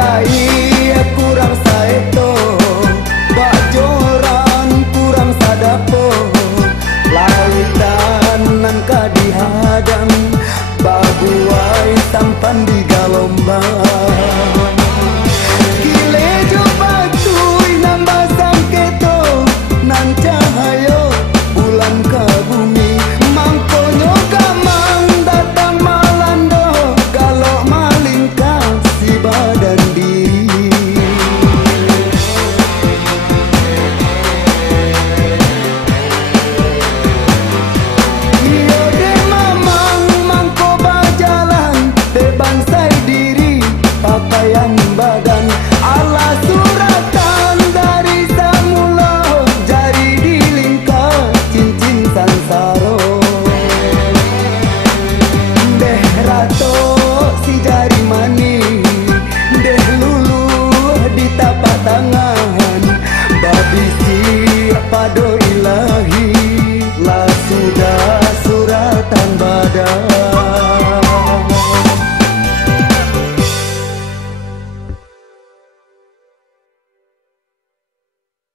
kai kurang saeto, bajoran kurang sadapo, lautan nan kadihadang, babuai sampan di galombang. Gilejo batui nambah sangketo, nan cahayo bulan ka bumi, mangkonyo gamang datang malando, kalau malingkang si badan diri. Iyo de mamang mangko bajalan, de bansai diri pakaian badan.